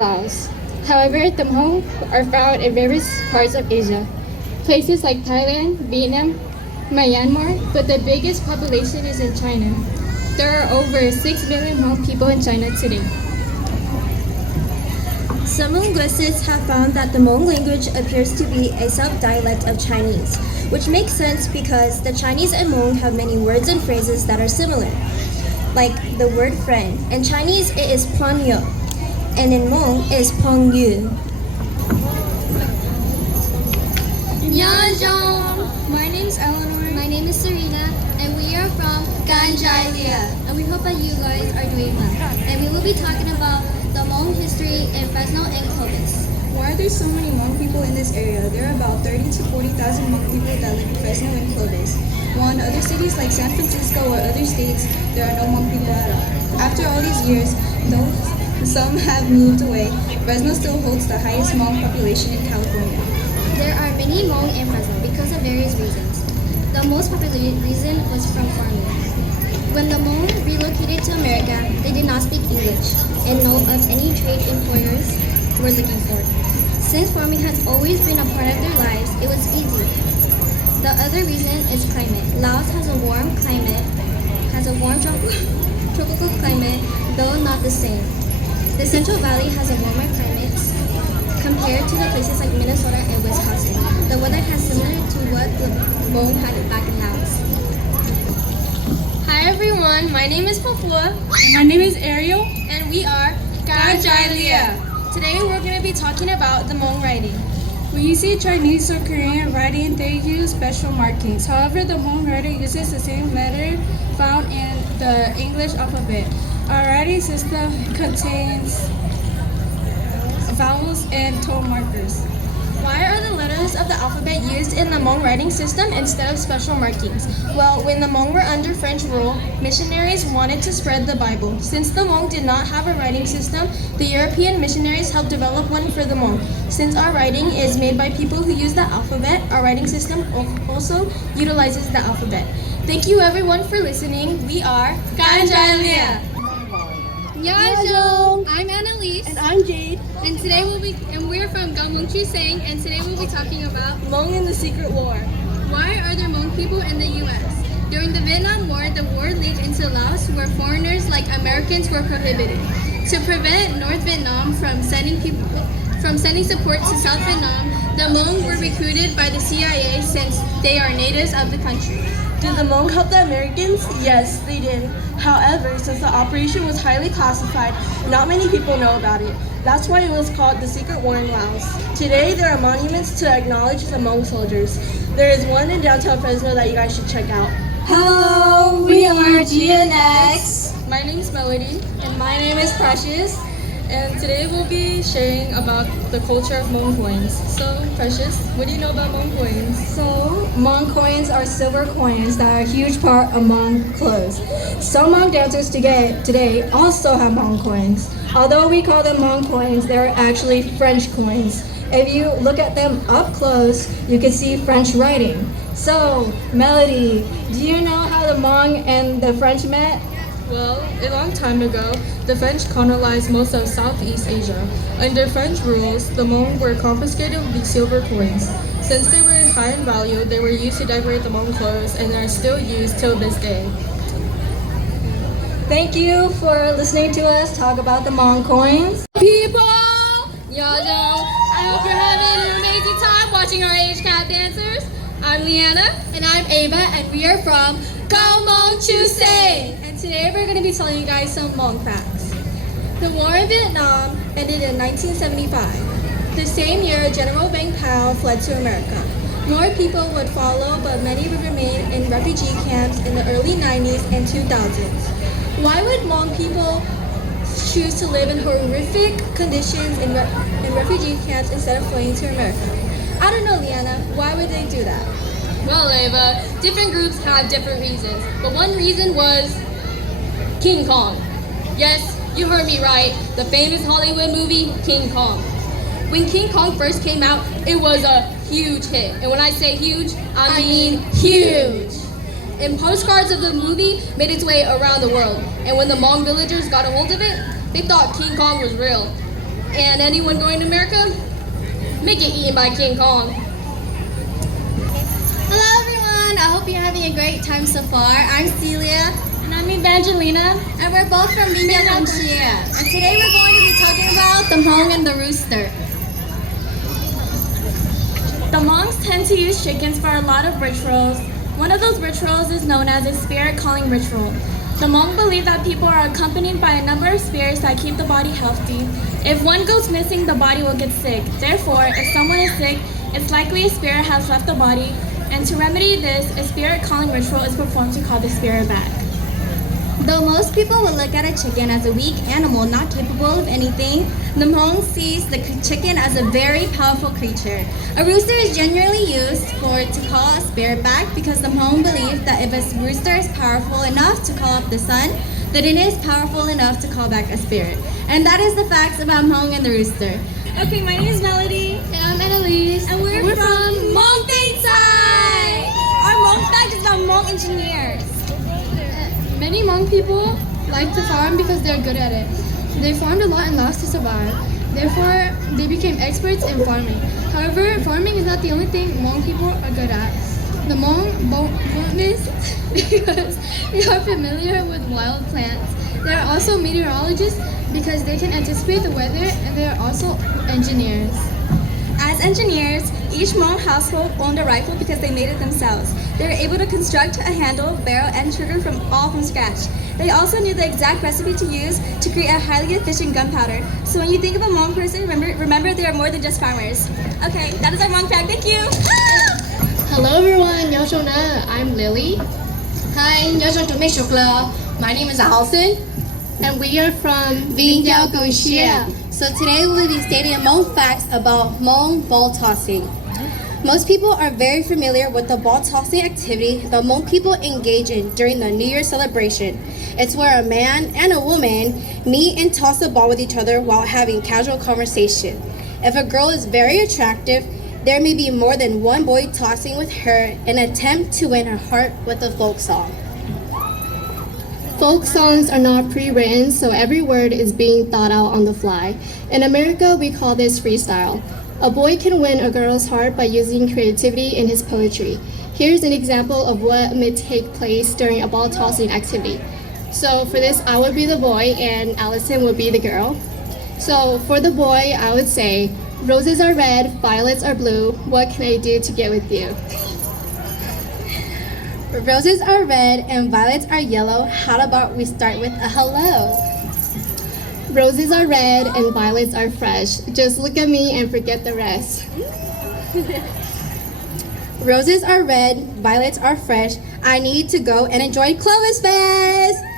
Laos. However, the Hmong are found in various parts of Asia, places like Thailand, Vietnam, Myanmar, but the biggest population is in China. There are over 6 million Hmong people in China today. Some linguists have found that the Hmong language appears to be a subdialect of Chinese, which makes sense because the Chinese and Hmong have many words and phrases that are similar, like the word friend. In Chinese, it is "朋友," and in Hmong, it is "朋友." Annyeonghaseyo. My name is Eleanor. My name is Serena, and we are from Ganjailia. And we hope that you guys are doing well. And we will be talking about the Hmong history in Fresno and Clovis. Why are there so many Hmong people in this area? There are about 30 to 40,000 Hmong people that live in Fresno and Clovis. While in other cities like San Francisco or other states, there are no Hmong people at all. After all these years, though some have moved away, Fresno still holds the highest Hmong population in California. There are many Hmong in Fresno because of various reasons. The most popular reason was from farming. When the Hmong relocated to America, they did not speak English and know of any trade employers were looking for. Since farming has always been a part of their lives, it was easy. The other reason is climate. Laos has a warm climate, tropical climate, though not the same. The Central Valley has a warmer climate compared to the places like Minnesota and Wisconsin. The weather has similar to what the Hmong had back in Laos. Hi everyone, my name is Pafua. My name is Ariel. And we are Ganjailia. Today we're going to be talking about the Hmong writing. When you see Chinese or Korean writing, they use special markings. However, the Hmong writing uses the same letter found in the English alphabet. Our writing system contains vowels and tone markers. Why are the letters of the alphabet used in the Hmong writing system instead of special markings? Well, when the Hmong were under French rule, missionaries wanted to spread the Bible. Since the Hmong did not have a writing system, the European missionaries helped develop one for the Hmong. Since our writing is made by people who use the alphabet, our writing system also utilizes the alphabet. Thank you everyone for listening. We are Ganjailia. Annyeonghaseyo. I'm Annalise. And I'm Jade. And we're from Gamong Chusang, and today we'll be talking about Hmong in the Secret War. why are there Hmong people in the U.S.? During the Vietnam War, the war leaked into Laos where foreigners like Americans were prohibited. To prevent North Vietnam from sending support to South Vietnam, the Hmong were recruited by the CIA since they are natives of the country. Did the Hmong help the Americans? Yes, they did. However, since the operation was highly classified, not many people know about it. That's why it was called the Secret War in Laos. Today, there are monuments to acknowledge the Hmong soldiers. There is one in downtown Fresno that you guys should check out. Hello, we are GNX. My name is Melody. And my name is Precious. And today we'll be sharing about the culture of Hmong coins. So, Precious, what do you know about Hmong coins? So, Hmong coins are silver coins that are a huge part of Hmong clothes. Some Hmong dancers today also have Hmong coins. Although we call them Hmong coins, they're actually French coins. If you look at them up close, you can see French writing. So, Melody, do you know how the Hmong and the French met? Well, a long time ago, the French colonized most of Southeast Asia. Under French rules, the Hmong were confiscated with these silver coins. Since they were high in value, they were used to decorate the Hmong clothes and are still used till this day. Thank you for listening to us talk about the Hmong coins. People, y'all know, I hope you're having an amazing time watching our HCAP dancers. I'm Leanna. And I'm Ava, and we are from Hmong Chusang. And today we're going to be telling you guys some Hmong facts. The war in Vietnam ended in 1975. The same year, General Vang Pao fled to America. More people would follow, but many would remain in refugee camps in the early 90s and 2000s. Why would Hmong people choose to live in horrific conditions in refugee camps instead of fleeing to America? I don't know, Leanna. Why would they do that? Well, Ava, different groups have different reasons, but one reason was King Kong. Yes, you heard me right, the famous Hollywood movie, King Kong. When King Kong first came out, it was a huge hit. And when I say huge, I mean huge. And postcards of the movie made its way around the world. And when the Hmong villagers got a hold of it, they thought King Kong was real. And anyone going to America? Make it eaten by King Kong. Hello everyone, I hope you're having a great time so far. I'm Celia. And I'm Evangelina. And we're both from Mingyang and Chia. And today we're going to be talking about the Hmong and the rooster. The Hmongs tend to use chickens for a lot of rituals. One of those rituals is known as a spirit calling ritual. The Hmong believe that people are accompanied by a number of spirits that keep the body healthy. If one goes missing, the body will get sick. Therefore, if someone is sick, it's likely a spirit has left the body. And to remedy this, a spirit calling ritual is performed to call the spirit back. Though most people would look at a chicken as a weak animal not capable of anything, the Hmong sees the chicken as a very powerful creature. A rooster is generally used to call a spirit back because the Hmong believe that if a rooster is powerful enough to call up the sun, then it is powerful enough to call back a spirit. And that is the facts about Hmong and the rooster. Okay, my name is Melody. And I'm Annalise. And we're from Hmong Side! Our Hmong fact is about Hmong engineers. Many Hmong people like to farm because they're good at it. They farmed a lot and lost to survive. Therefore, they became experts in farming. However, farming is not the only thing Hmong people are good at. The Hmong bonus because they are familiar with wild plants. They are also meteorologists because they can anticipate the weather, and they are also engineers. As engineers, each Hmong household owned a rifle because they made it themselves. They were able to construct a handle, barrel, and trigger from scratch. They also knew the exact recipe to use to create a highly efficient gunpowder. So when you think of a Hmong person, remember they are more than just farmers. Okay, that is our Hmong fact. Thank you. Hello everyone, I'm Lily. Hi, my name is Allison. And we are from Vingyao. So today we'll be stating Hmong facts about Hmong ball tossing. Most people are very familiar with the ball tossing activity the Hmong people engage in during the New Year celebration. It's where a man and a woman meet and toss a ball with each other while having casual conversation. If a girl is very attractive, there may be more than one boy tossing with her in an attempt to win her heart with a folk song. Folk songs are not pre-written, so every word is being thought out on the fly. In America, we call this freestyle. A boy can win a girl's heart by using creativity in his poetry. Here's an example of what may take place during a ball tossing activity. So for this, I would be the boy and Allison would be the girl. So for the boy, I would say, roses are red, violets are blue, what can I do to get with you? Roses are red and violets are yellow. How about we start with a hello? Roses are red and violets are fresh. Just look at me and forget the rest. Roses are red, violets are fresh. I need to go and enjoy ClovisFest!